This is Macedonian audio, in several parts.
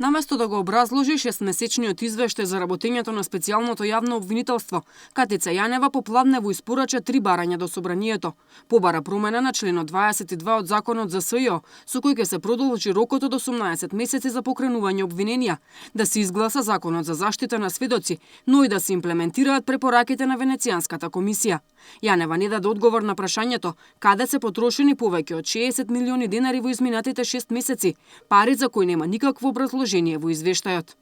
Наместо да го образложи 6-месечниот извештај за работењето на специјалното јавно обвинителство, Катица Јанева попладнево испорача 3 барања до собранието. Побара промена на членот 22 од Законот за СЈО, со кој ќе се продолжи рокот од 18 месеци за покренување обвиненија, да се изгласа Законот за заштита на сведоци, но и да се имплементираат препораките на Венецијанската комисија. Јанева не даде одговор на прашањето каде се потрошени повеќе од 60 милиони денари во изминатите 6 месеци, пари за кои нема никакво образложение во извештајот.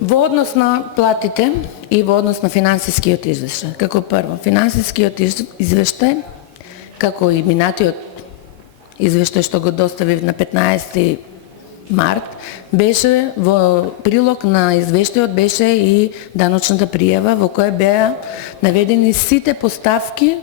Во однос на платите и во однос на финансискиот извештај, како прво, финансискиот извештај, како и минатиот извештај што го доставив на 15 март, беше во прилог на извештајот беше и даночната пријава во која беа наведени сите поставки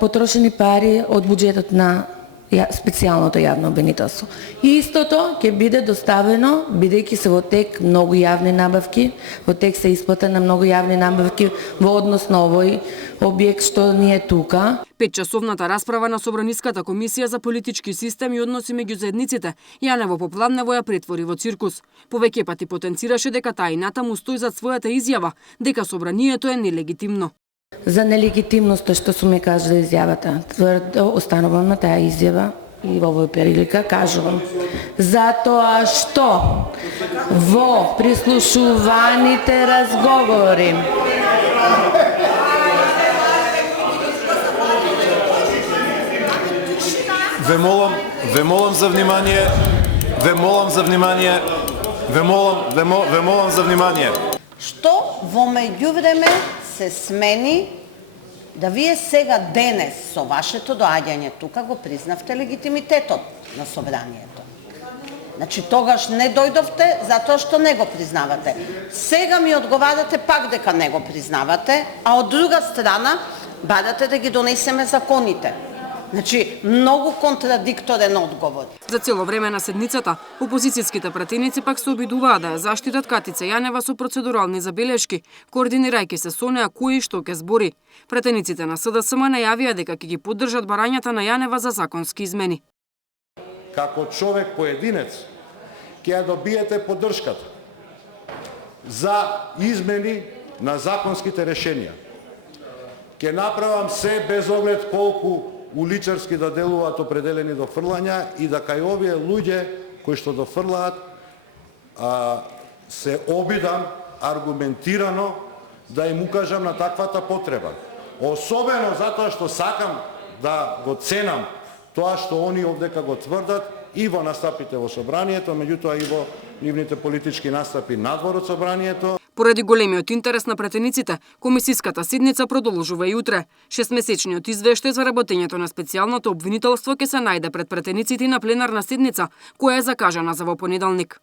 потрошени пари од буџетот на специјалното јавно обвинителство. И истото ќе биде доставено, бидејќи се во тек многу јавни набавки, во тек се исплата на многу јавни набавки во однос на овој објект што ни е тука. 5-часовната расправа на Собраниската комисија за политички систем и односи меѓу заедниците Јанева попладнево ја претвори во циркус. Повеќе пати потенцираше дека таа и натаму стои зад својата изјава дека собранието е нелегитимно. За нелегитимноста што сум ја кажала изјавата, тврдо останувам на таа изјава и во овој прилика кажувам. Затоа што во прислушуваните разговори Ве молам за внимание. Што во меѓувреме се смени да вие сега денес со вашето доаѓање тука го признавте легитимитетот на собранието. Значи тогаш не дојдовте затоа што не го признавате. Сега ми одговарате пак дека не го признавате, а од друга страна барате да ги донесеме законите. Значи, многу контрадикторен одговор. За цело време на седницата, опозицијските пратеници пак се обидуваа да ја заштитат Катица Јанева со процедурални забелешки, координирајќи се со неа кој и што ќе збори. Пратениците на СДСМ најавија дека ќе ги поддржат барањата на Јанева за законски измени. Како човек поединец ќе ја добиете поддршката за измени на законските решенија. Ќе направам се без оглед колку уличарски да делуваат определени дофрлања и да кај овие луѓе кои што дофрлаат се обидам аргументирано да им укажам на таквата потреба. Особено затоа што сакам да го ценам тоа што они овдека го тврдат и во настапите во собранието, меѓутоа и во нивните политички настапи надвор од собранието. Поради големиот интерес на пратениците, комисиската седница продолжува и утре. 6-месечниот извештај за работењето на специјалното обвинителство ќе се најде пред пратениците на пленарна седница, која е закажана за во понеделник.